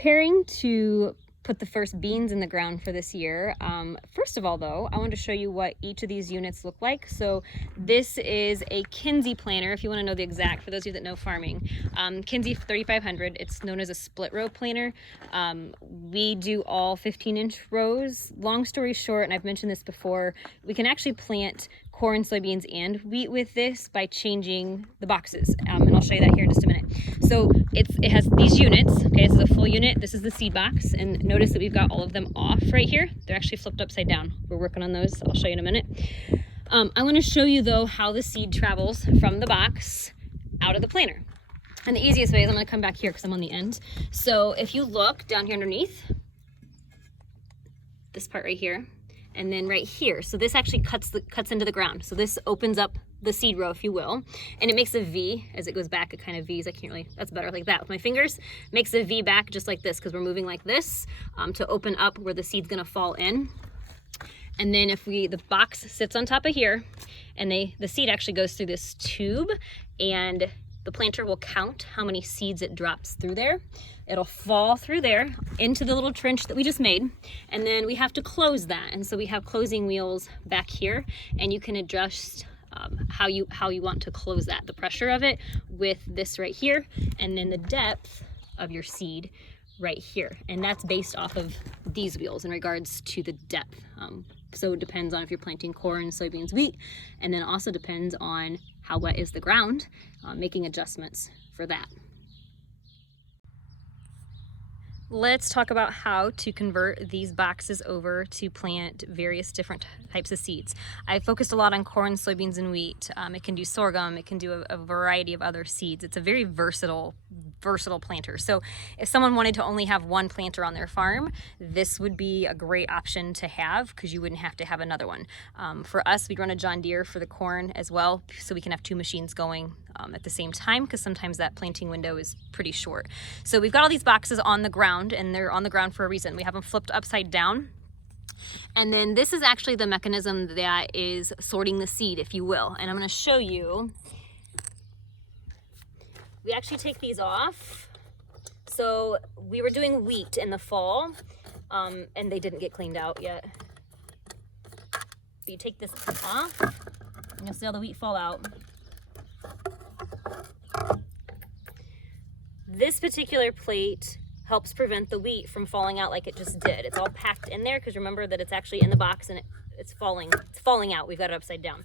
preparing to put the first beans in the ground for this year. First of all though, I want to show you what each of these units look like. So this is a Kinsey planter, if you want to know the exact, for those of you that know farming. Kinsey 3500, it's known as a split row planter. We do all 15-inch rows. Long story short, and I've mentioned this before, we can actually plant corn, soybeans, and wheat with this by changing the boxes. And I'll show you that here in just a minute. So it has these units, okay, this is a full unit, this is the seed box, and notice that we've got all of them off right here. They're actually flipped upside down. We're working on those, I'll show you in a minute. I wanna show you though how the seed travels from the box out of the planter. And the easiest way is I'm gonna come back here because I'm on the end. So if you look down here underneath, this part right here, and then right here, so this actually cuts into the ground. So this opens up the seed row, if you will, and it makes a V as it goes back. It kind of V's. I can't really, that's better like that with my fingers. Makes a V back just like this because we're moving like this to open up where the seed's gonna fall in. And then if the box sits on top of here, and the seed actually goes through this tube, and the planter will count how many seeds it drops through there. It'll fall through there into the little trench that we just made, and then we have to close that. And so we have closing wheels back here, and you can adjust how you want to close that, the pressure of it with this right here, and then the depth of your seed right here. And that's based off of these wheels in regards to the depth. So it depends on if you're planting corn, soybeans, wheat, and then also depends on how wet is the ground, making adjustments for that. Let's talk about how to convert these boxes over to plant various different types of seeds. I focused a lot on corn, soybeans, and wheat. It can do sorghum, it can do a variety of other seeds. It's a very versatile planter. So if someone wanted to only have one planter on their farm, this would be a great option to have because you wouldn't have to have another one. For us, we run a John Deere for the corn as well, so we can have two machines going at the same time, because sometimes that planting window is pretty short. So we've got all these boxes on the ground, and they're on the ground for a reason. We have them flipped upside down. And then this is actually the mechanism that is sorting the seed, if you will. And I'm going to show you. We actually take these off. So we were doing wheat in the fall, and they didn't get cleaned out yet. So you take this off, and you'll see all the wheat fall out. This particular plate helps prevent the wheat from falling out like it just did. It's all packed in there because remember that it's actually in the box and it's falling out. We've got it upside down.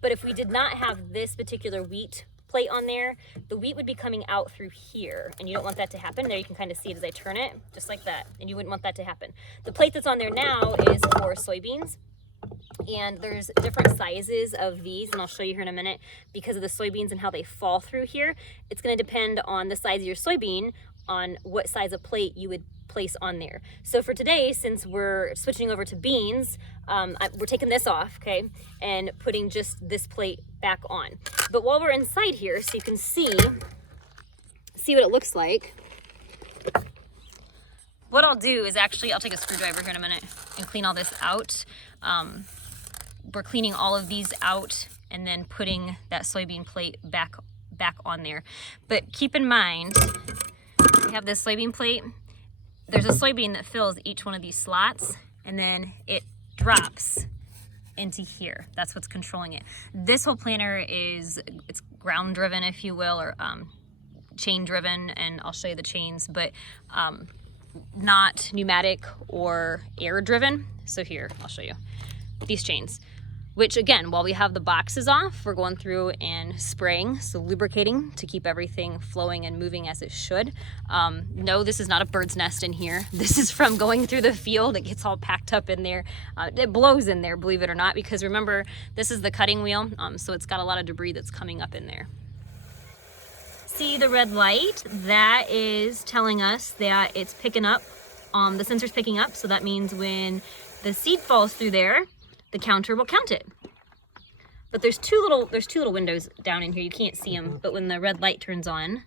But if we did not have this particular wheat plate on there, the wheat would be coming out through here, and you don't want that to happen. There you can kind of see it as I turn it, just like that, and you wouldn't want that to happen. The plate that's on there now is for soybeans. And there's different sizes of these, and I'll show you here in a minute. Because of the soybeans and how they fall through here, it's going to depend on the size of your soybean on what size of plate you would place on there. So for today, since we're switching over to beans, we're taking this off, okay, and putting just this plate back on. But while we're inside here, so you can see what it looks like, what I'll do is actually, I'll take a screwdriver here in a minute and clean all this out. We're cleaning all of these out and then putting that soybean plate back on there. But keep in mind, we have this soybean plate. There's a soybean that fills each one of these slots, and then it drops into here. That's what's controlling it. This whole planter it's ground driven, if you will, or chain driven, and I'll show you the chains, but not pneumatic or air driven. So here, I'll show you these chains, which again, while we have the boxes off, we're going through and spraying, so lubricating to keep everything flowing and moving as it should. No, this is not a bird's nest in here. This is from going through the field. It gets all packed up in there. It blows in there, believe it or not, because remember, this is the cutting wheel, so it's got a lot of debris that's coming up in there. See the red light? That is telling us that it's picking up, the sensor's picking up, so that means when the seed falls through there, the counter will count it. But there's two little windows down in here. You can't see them, but when the red light turns on,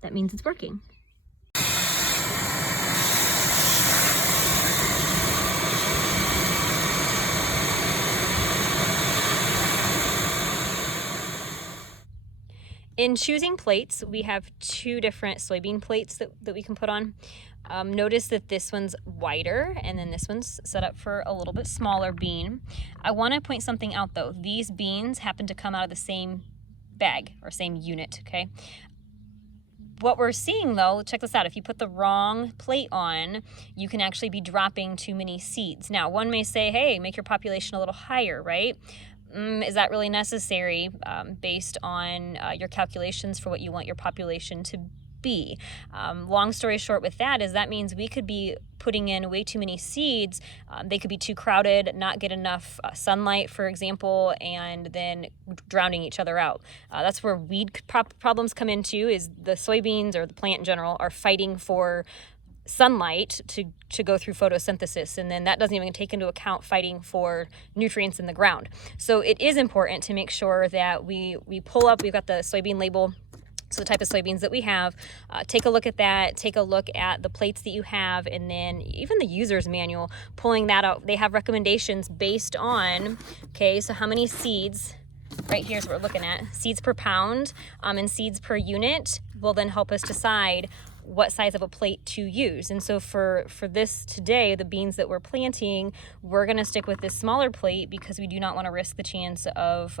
that means it's working. In choosing plates, we have two different soybean plates that we can put on. Notice that this one's wider and then this one's set up for a little bit smaller bean. I want to point something out though. These beans happen to come out of the same bag or same unit, okay? What we're seeing though, check this out, if you put the wrong plate on, you can actually be dropping too many seeds. Now, one may say, hey, make your population a little higher, right? Is that really necessary based on your calculations for what you want your population to be? Long story short with that is that means we could be putting in way too many seeds. They could be too crowded, not get enough sunlight, for example, and then drowning each other out. That's where weed problems come into, is the soybeans or the plant in general are fighting for sunlight to go through photosynthesis, and then that doesn't even take into account fighting for nutrients in the ground. So it is important to make sure that we pull up, we've got the soybean label, so the type of soybeans that we have, take a look at that, take a look at the plates that you have, and then even the user's manual, pulling that out. They have recommendations based on, okay, so how many seeds, right here's what we're looking at, seeds per pound and seeds per unit will then help us decide what size of a plate to use. And so for this today, the beans that we're planting, we're going to stick with this smaller plate because we do not want to risk the chance of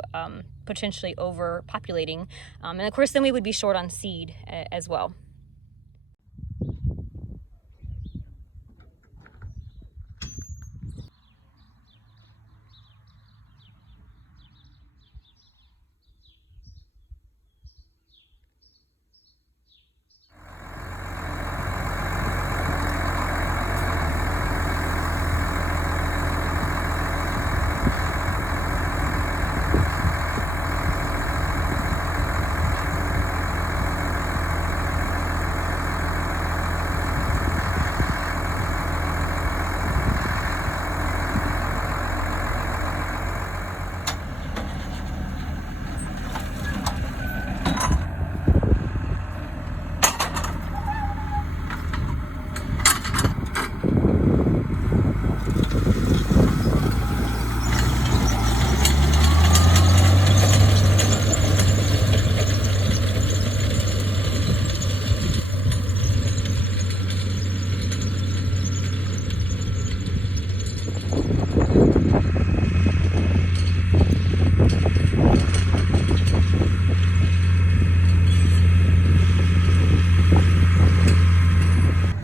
potentially overpopulating. And of course, then we would be short on seed as well.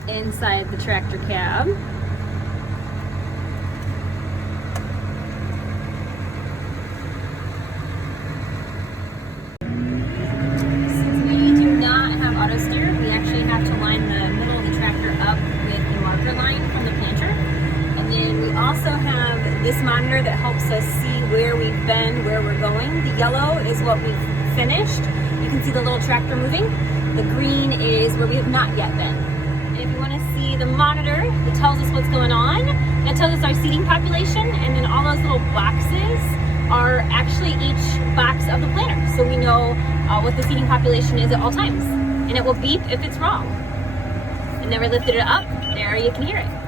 Inside the tractor cab. Since we do not have auto steer, we actually have to line the middle of the tractor up with the marker line from the planter. And then we also have this monitor that helps us see where we've been, where we're going. The yellow is what we've finished. You can see the little tractor moving. The green is where we have not yet been. And if you want to see the monitor that tells us what's going on, that tells us our seeding population, and then all those little boxes are actually each box of the planter. So we know what the seeding population is at all times. And it will beep if it's wrong. And then we lifted it up, there you can hear it.